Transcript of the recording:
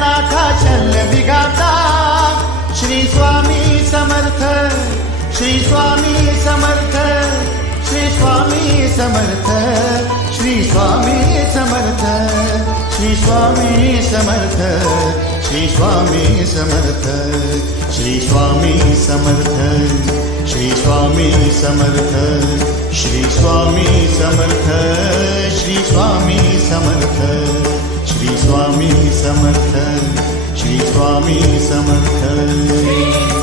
Natha Shalya विघाता Shri Swami Samarth Shri Swami Samarth Shri Swami Samarth Shri Swami Samarth Shri Swami Samarth Shri Swami Samarth Shri Swami Samarth Shri Swami Samarth Shri Swami Samarth Shri Swami Samarth Shri Swami Samarth Shri Swami Samarth